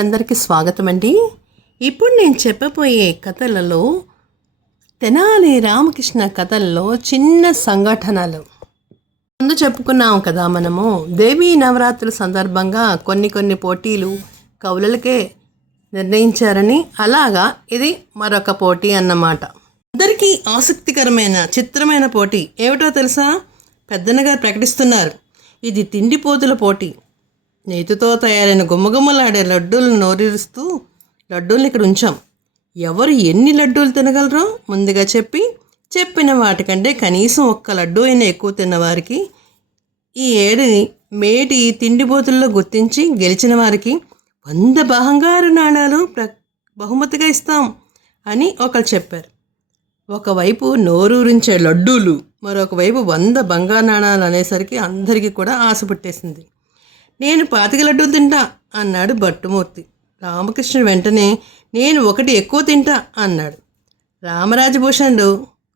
అందరికీ స్వాగతం అండి. ఇప్పుడు నేను చెప్పబోయే కథలలో తెనాలి రామకృష్ణ కథల్లో చిన్న సంఘటనలు. ముందు చెప్పుకున్నాం కదా, మనము దేవీ నవరాత్రుల సందర్భంగా కొన్ని పోటీలు కవులకే నిర్ణయించారని. అలాగా ఇది మరొక పోటీ అన్నమాట. అందరికీ ఆసక్తికరమైన చిత్రమైన పోటీ ఏమిటో తెలుసా? పెద్దన్నగారు ప్రకటిస్తున్నారు, ఇది తిండిపోతుల పోటీ. నేతితో తయారైన గుమ్మగుమ్మలాడే లడ్డూలను నోరిరుస్తూ లడ్డూలను ఇక్కడ ఉంచాం. ఎవరు ఎన్ని లడ్డూలు తినగలరో ముందుగా చెప్పిన వాటికంటే కనీసం ఒక్క లడ్డూ అయినా ఎక్కువ తిన్నవారికి ఈ ఏడు మేటి తిండిపోతుల్లో గుర్తించి గెలిచిన వారికి 100 బంగారు నాణాలు బహుమతిగా ఇస్తాం అని ఒకరు చెప్పారు. ఒకవైపు నోరూరించే లడ్డూలు, మరొక వైపు 100 బంగారు నాణాలు అనేసరికి అందరికీ కూడా ఆశ పుట్టేసింది. నేను 25 లడ్డూలు తింటా అన్నాడు భట్టుమూర్తి. రామకృష్ణుడు వెంటనే నేను 1 ఎక్కువ తింటా అన్నాడు. రామరాజభూషణుడు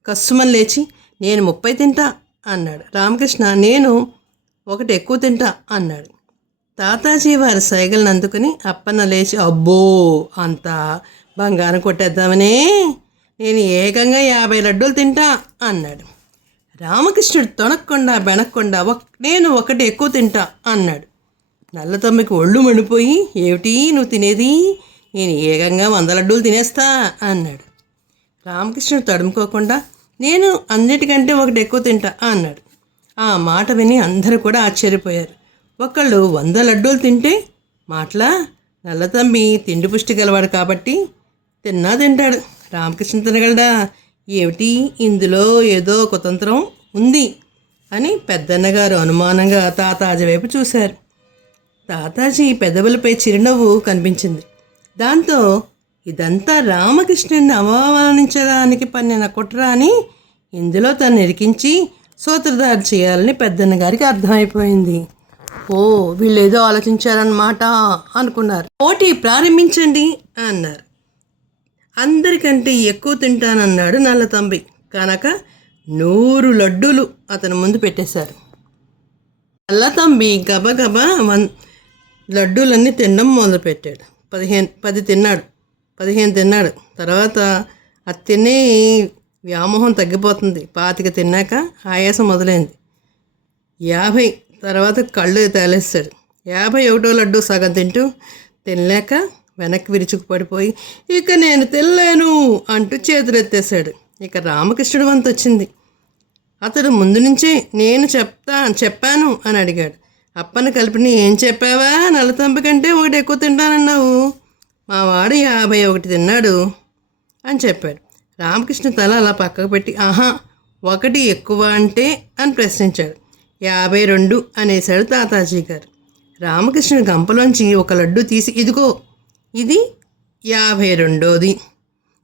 కస్సుమని లేచి నేను 30 తింటా అన్నాడు. రామకృష్ణ నేను 1 ఎక్కువ తింటా అన్నాడు. తాతాజీ వారి సైగలను అందుకుని అప్పన్న లేచి అబ్బో అంతా బంగారం కొట్టేద్దామనే, నేను ఏకంగా 50 లడ్డూలు తింటా అన్నాడు. రామకృష్ణుడు తొణక్కుండా బెనక్కుండా నేను 1 ఎక్కువ తింటా అన్నాడు. నల్లతమ్మికి ఒళ్ళు మండిపోయి ఏమిటి నువ్వు తినేది, నేను ఏకంగా 100 లడ్డూలు తినేస్తా అన్నాడు. రామకృష్ణుడు తడుముకోకుండా నేను అన్నిటికంటే 1 ఎక్కువ తింటా అన్నాడు. ఆ మాట విని అందరూ కూడా ఆశ్చర్యపోయారు. ఒకళ్ళు 100 లడ్డూలు తింటే మాటలా, నల్లతమ్మి తిండి పుష్టి గలవాడు కాబట్టి తింటాడు, రామకృష్ణ తినగలడా ఏమిటి, ఇందులో ఏదో కుతంత్రం ఉంది అని పెద్దన్నగారు అనుమానంగా తాతాజీ వైపు చూశారు. తాతాజీ పెదవులపై చిరునవ్వు కనిపించింది. దాంతో ఇదంతా రామకృష్ణుడిని అవమానించడానికి పన్నిన కుట్ర అని, ఇందులో తను ఇరికించి సూత్రధారి చేయాలని పెద్దన్నగారికి అర్థమైపోయింది. ఓ వీళ్ళేదో ఆలోచించారన్నమాట అనుకున్నారు. పోటీ ప్రారంభించండి అన్నారు. అందరికంటే ఎక్కువ తింటానన్నాడు నల్లతంబి కనుక 100 లడ్డూలు అతని ముందు పెట్టేశారు. నల్లతంబి గబగబా లడ్డూలన్నీ తినడం మొదలుపెట్టాడు. 10 తిన్నాడు, 15 తిన్నాడు. తర్వాత అది తిని వ్యామోహం తగ్గిపోతుంది. 25 తిన్నాక ఆయాసం మొదలైంది. 50 తర్వాత కళ్ళు తేలేస్తాడు. 51వ లడ్డు సగం తినలేక వెనక్కి విరుచుకు పడిపోయి ఇక నేను తినలేను అంటూ చేతులెత్తేశాడు. ఇక రామకృష్ణుడి వంతు వచ్చింది. అతడు ముందు నుంచే నేను చెప్పాను అని అడిగాడు. అప్పని కలిపిని ఏం చెప్పావా, నల్లతంబి కంటే 1 ఎక్కువ తింటానన్నావు, మా వాడు 51 తిన్నాడు అని చెప్పాడు. రామకృష్ణ తల అలా పక్కకు పెట్టి ఆహా 1 ఎక్కువ అంటే అని ప్రశ్నించాడు. 52 అనేశాడు తాతాజీ గారు. రామకృష్ణుడి గంపలోంచి 1 లడ్డు తీసి ఇదిగో ఇది 52ది,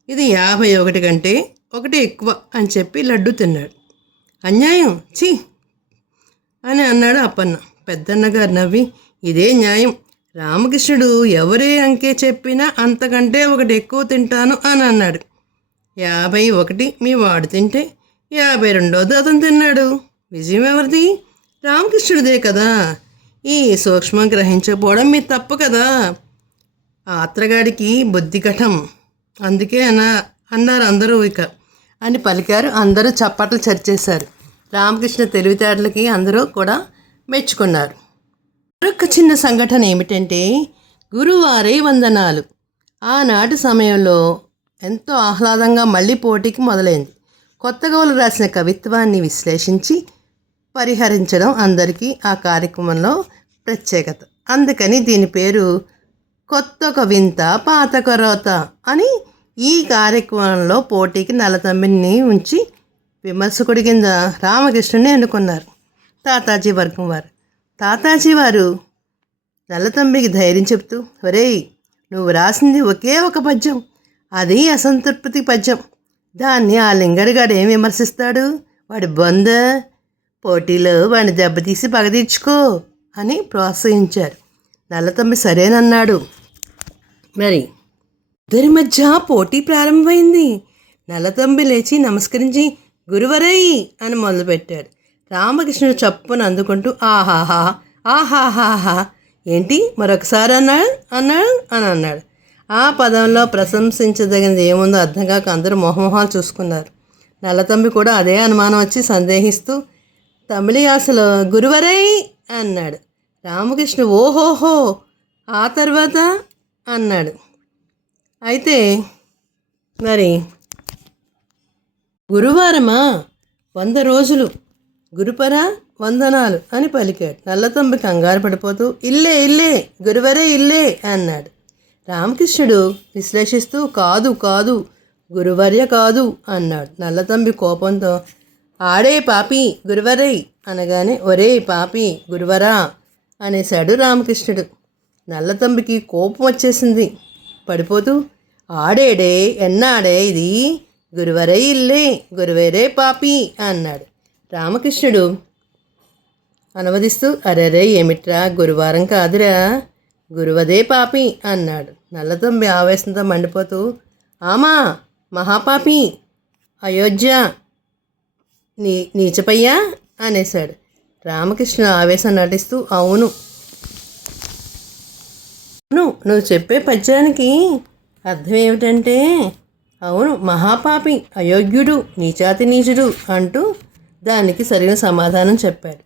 ఇది 51 కంటే 1 ఎక్కువ అని చెప్పి లడ్డు తిన్నాడు. అన్యాయం ఛీ అని అన్నాడు అప్పన్న. పెద్దన్నగారు నవ్వి ఇదే న్యాయం, రామకృష్ణుడు ఎవరే అంకే చెప్పినా అంతకంటే 1 ఎక్కువ తింటాను అని అన్నాడు. 51 మీ వాడు తింటే 52ది అతను తిన్నాడు. విజయం ఎవరిది? రామకృష్ణుడిదే కదా. ఈ సూక్ష్మం గ్రహించకపోవడం మీ తప్పు కదా. ఆత్రగాడికి బుద్ధి ఘటం, అందుకే అన్నారు అందరూ ఇక అని పలికారు. అందరూ చప్పట్లు చర్చేశారు. రామకృష్ణ తెలివితేటలకి అందరూ కూడా మెచ్చుకున్నారు. మరొక చిన్న సంఘటన ఏమిటంటే గురువారే వందనాలు. ఆనాటి సమయంలో ఎంతో ఆహ్లాదంగా మళ్ళీ పోటీకి మొదలైంది. కొత్త కవులు రాసిన కవిత్వాన్ని విశ్లేషించి పరిహరించడం అందరికీ ఆ కార్యక్రమంలో ప్రత్యేకత. అందుకని దీని పేరు కొత్తొక వింత పాతక రోత అని. ఈ కార్యక్రమంలో పోటీకి నల్లతంబిని ఉంచి విమర్శకుడి కింద రామకృష్ణుని ఎన్నుకున్నారు తాతాజీ వర్గం వారు. తాతాజీ వారు నల్లతంబికి ధైర్యం చెప్తూ ఒరేయ్ నువ్వు రాసింది ఒకే ఒక పద్యం, అది అసంతృప్తి పద్యం, దాన్ని ఆ లింగడిగాడు ఏం విమర్శిస్తాడు, వాడి బొంద, పోటీలో వాడిని దెబ్బతీసి పగదీర్చుకో అని ప్రోత్సహించారు. నల్లతంబి సరేనన్నాడు. మరి ఇద్దరి మధ్య పోటీ ప్రారంభమైంది. నల్లతంబి లేచి నమస్కరించి గురువరై అని మొదలుపెట్టాడు. రామకృష్ణుడు చప్పున అందుకుంటూ ఆహాహా ఆహాహాహా ఏంటి మరొకసారి అన్నాడు అని అన్నాడు. ఆ పదంలో ప్రశంసించదగినది ఏముందో అర్థం కాక అందరూ మొహమొహాలు చూసుకున్నారు. నల్లతంబి కూడా అదే అనుమానం వచ్చి సందేహిస్తూ తమిళి అసలు గురువరై అన్నాడు. రామకృష్ణ ఓహోహో ఆ తర్వాత అన్నాడు. అయితే మరి గురువారమా 100 రోజులు గురుపరా వందనాలు అని పలికాడు. నల్లతంబి కంగారు పడిపోతూ ఇల్లే గురువరే ఇల్లే అన్నాడు. రామకృష్ణుడు విశ్లేషిస్తూ కాదు గురువర్య కాదు అన్నాడు. నల్లతంబి కోపంతో ఆడే పాపి గురువరై అనగానే ఒరే పాపి గురువరా అనేశాడు రామకృష్ణుడు. నల్లతంబికి కోపం వచ్చేసింది. పడిపోతూ ఆడేడే ఎన్నాడే ఇది గురువరై ఇల్లే గురువరే పాపి అన్నాడు. రామకృష్ణుడు అనువదిస్తూ అరెరే ఏమిట్రా గురువారం కాదురా గురువదే పాపి అన్నాడు. నల్లతంబి ఆవేశంతో మండిపోతూ ఆమా మహాపాపి అయోధ్య నీచపయ్యా అనేశాడు. రామకృష్ణ ఆవేశం నటిస్తూ అవును నువ్వు చెప్పే పద్యానికి అర్థం ఏమిటంటే అవును మహాపాపి అయోగ్యుడు నీచాతి నీచుడు అంటూ దానికి సరైన సమాధానం చెప్పాడు.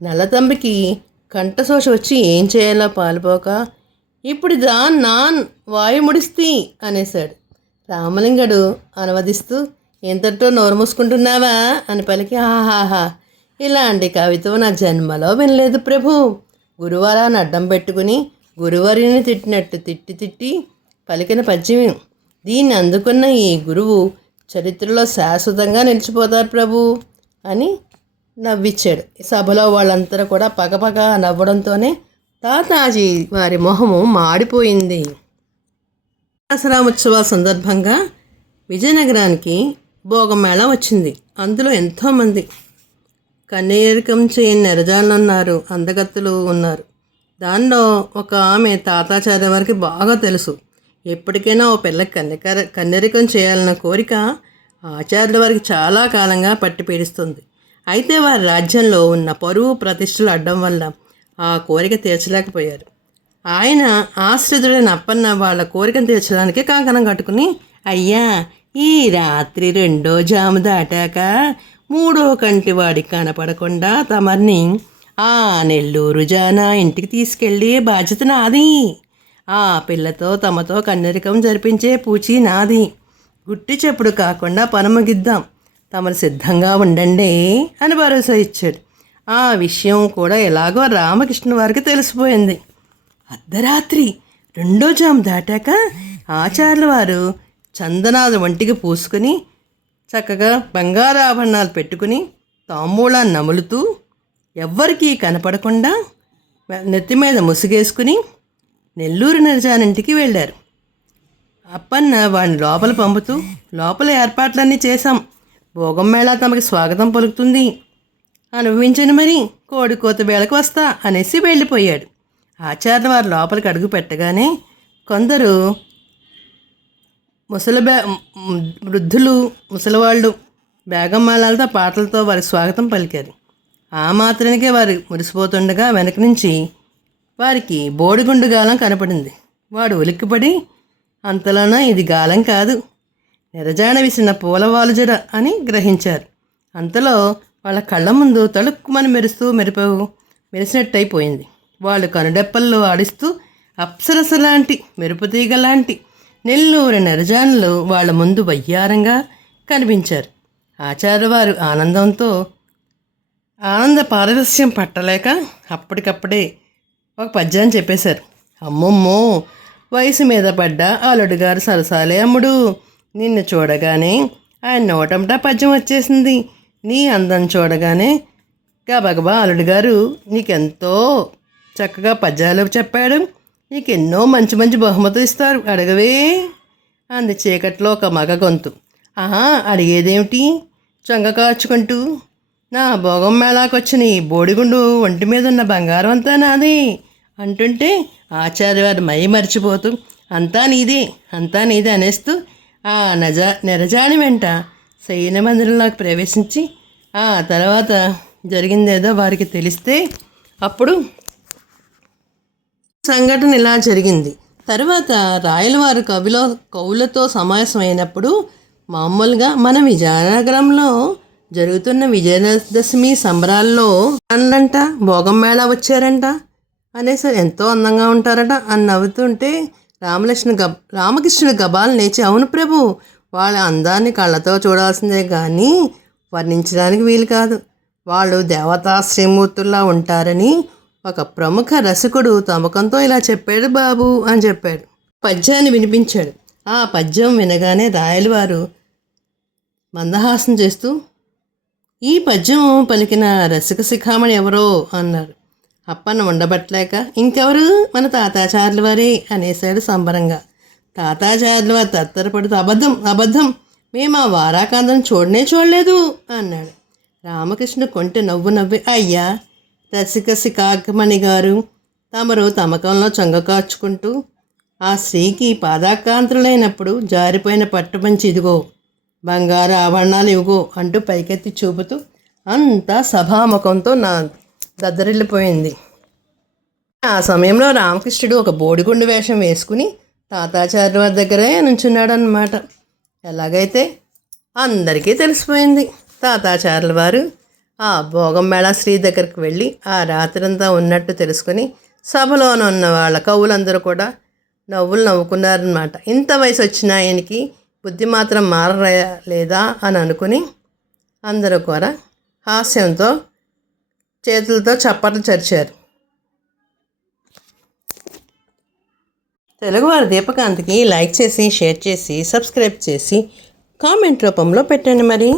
నల్లతంబికి కంఠశోష వచ్చి ఏం చేయాలో పాలుపోక ఇప్పుడు నాన్ వాయు ముడిస్తీ అనేశాడు. రామలింగడు అనువదిస్తూ ఎంతటో నోరు మూసుకుంటున్నావా అని పలికి ఆహాహా ఇలాంటి కవిత్వం నా జన్మలో వినలేదు ప్రభు. గురువారాన్ని అడ్డం పెట్టుకుని గురువారిని తిట్టినట్టు తిట్టి పలికిన పద్యం. దీన్ని అందుకున్న ఈ గురువు చరిత్రలో శాశ్వతంగా నిలిచిపోతారు ప్రభు అని నవ్విచ్చాడు. సభలో వాళ్ళంతా కూడా పగపగ నవ్వడంతోనే తాతాజీ వారి మొహము మాడిపోయింది. దసరా ఉత్సవాల సందర్భంగా విజయనగరానికి భోగమేళ వచ్చింది. అందులో ఎంతోమంది కన్నేరికం చేయని నెరజాళ్ళు ఉన్నారు, అందగత్తులు ఉన్నారు. దానిలో ఒక ఆమె తాతాచార్య వారికి బాగా తెలుసు. ఎప్పటికైనా ఓ పిల్లకి కన్నేరికం చేయాలన్న కోరిక ఆచార్యుల వారికి చాలా కాలంగా పట్టి పీడిస్తుంది. అయితే వారి రాజ్యంలో ఉన్న పరువు ప్రతిష్టలు అడ్డం వల్ల ఆ కోరిక తీర్చలేకపోయారు. ఆయన ఆశ్రితుడైన అప్పన్న వాళ్ళ కోరికను తీర్చడానికి కంకణం కట్టుకుని అయ్యా ఈ రాత్రి 2వ జాము దాటాక 3వ కంటి వాడికి కనపడకుండా తమర్ని ఆ నెల్లూరు జానా ఇంటికి తీసుకెళ్ళి బాధ్యత నాది. ఆ పిల్లతో తమతో కన్నెరికం జరిపించే పూచి నాది. గుట్టి చెప్పుడు కాకుండా పనముగిద్దాం, తమరు సిద్ధంగా ఉండండి అని భరోసా ఇచ్చాడు. ఆ విషయం కూడా ఎలాగో రామకృష్ణ వారికి తెలిసిపోయింది. అర్ధరాత్రి 2వ జాము దాటాక ఆచార్యుల వారు చందనాలు ఒంటికి పూసుకుని చక్కగా బంగారు ఆభరణాలు పెట్టుకుని తాంబూలాన్ని నములుతూ ఎవ్వరికీ కనపడకుండా నెత్తి మీద ముసుగేసుకుని నెల్లూరు నిరజానింటికి వెళ్ళారు. అప్పన్న వాడిని లోపల పంపుతూ లోపల ఏర్పాట్లన్నీ చేశాం, భోగమేళా తమకి స్వాగతం పలుకుతుంది, అనుభవించను మరి కోడికోత వేళకు వస్తా అనేసి వెళ్ళిపోయాడు. ఆచార్య వారు లోపలికి అడుగు పెట్టగానే కొందరు వృద్ధులు ముసలివాళ్ళు బేగమ్మాలతో పాటలతో వారి స్వాగతం పలికారు. ఆ మాత్రానికే వారు మురిసిపోతుండగా వెనక నుంచి వారికి బోడిగుండు గాలం కనపడింది. వాడు ఉలిక్కిపడి అంతలోనా ఇది గాలం కాదు, నిరజాణ విసిన పూలవాలుజర అని గ్రహించారు. అంతలో వాళ్ళ కళ్ళ ముందు తళుక్కుమని మెరిసినట్టయిపోయింది. వాళ్ళు కనుడెప్పల్లో ఆడిస్తూ అప్సరసలాంటి మెరుపుతీగ లాంటి నెల్లూరు నిరజానులు వాళ్ళ ముందు వయ్యారంగా కనిపించారు. ఆచార్యవారు ఆనంద పారవస్యం పట్టలేక అప్పటికప్పుడే ఒక పద్యాన్ని చెప్పేశారు. అమ్మమ్మో వయసు మీద పడ్డ అల్లుడుగారు సరసాలే అమ్ముడు, నిన్ను చూడగానే ఆయన నోటంటా పద్యం వచ్చేసింది. నీ అందం చూడగానే గబగబా అల్లుడుగారు నీకెంతో చక్కగా పద్యాలు చెప్పాడు, నీకెన్నో మంచి మంచి బహుమతులు ఇస్తారు, అడగవే అంది చీకట్లో ఒక మగ గొంతు. ఆహా అడిగేదేమిటి చొంగ కాచుకుంటూ, నా భోగం మేళాకు వచ్చిన ఈ బోడిగుండు ఒంటి మీద ఉన్న బంగారం అంతా నాది అంటుంటే ఆచార్యవారు మై మర్చిపోతూ అంతా నీదే అనేస్తూ ఆ నెరజాని వెంట శయన మందిరంలోకి ప్రవేశించి ఆ తర్వాత జరిగిందేదో వారికి తెలిస్తే అప్పుడు సంఘటన ఇలా జరిగింది. తర్వాత రాయలవారు కవులతో సమావేశమైనప్పుడు మామూలుగా మన విజయనగరంలో జరుగుతున్న విజయదశమి సంబరాల్లో అంట భోగం మేళా వచ్చారంట అనేసి ఎంతో అందంగా ఉంటారట అని నవ్వుతుంటే రామకృష్ణుడు గబాలు లేచి, అవును ప్రభు, వాళ్ళ అందాన్ని కళ్ళతో చూడాల్సిందే కానీ వర్ణించడానికి వీలు కాదు, వాళ్ళు దేవతా శ్రీమూర్తుల్లా ఉంటారని ఒక ప్రముఖ రసికుడు తమకంతో ఇలా చెప్పాడు బాబు అని చెప్పాడు. పద్యాన్ని వినిపించాడు. ఆ పద్యం వినగానే రాయలవారు మందహాసం చేస్తూ, ఈ పద్యం పలికిన రసిక శిఖామణి ఎవరో అన్నారు. అప్పన్న ఉండబట్టలేక, ఇంకెవరు, మన తాతాచార్యుల వారే అనేశాడు సంబరంగా. తాతాచార్యుల వారు తత్తరపడుతూ, అబద్ధం అబద్ధం, మేము ఆ వారాకాంతం చూడలేదు అన్నాడు. రామకృష్ణ కొంటె నవ్వి, అయ్యా రసిక శిఖామణి గారు, తమరు తమకంలో చొంగ కాచుకుంటూ ఆ స్త్రీకి పాదాకాంతులైనప్పుడు జారిపోయిన పట్టుపంచి ఇదిగో, బంగారు ఆభరణాలు ఇవిగో అంటూ పైకెత్తి చూపుతూ అంతా సభాముఖంతో దద్దరిల్లిపోయింది. ఆ సమయంలో రామకృష్ణుడు ఒక బోడిగుండు వేషం వేసుకుని తాతాచార్యుల వారి దగ్గరే నుంచున్నాడు అన్నమాట. ఎలాగైతే అందరికీ తెలిసిపోయింది. తాతాచార్యుల వారు ఆ భోగం మేళా స్త్రీ దగ్గరికి వెళ్ళి ఆ రాత్రంతా ఉన్నట్టు తెలుసుకుని సభలోనున్న వాళ్ళ కవులందరూ కూడా నవ్వుకున్నారన్నమాట. ఇంత వయసు వచ్చిన ఆయనకి బుద్ధి మాత్రం మారలేదా అని అనుకుని అందరూ కూడా హాస్యంతో చేతులతో చప్పట్లు చరిచారు. తెలుగువారి దీపకాంతికి లైక్ చేసి, షేర్ చేసి, సబ్స్క్రైబ్ చేసి, కామెంట్ రూపంలో పెట్టండి మరి.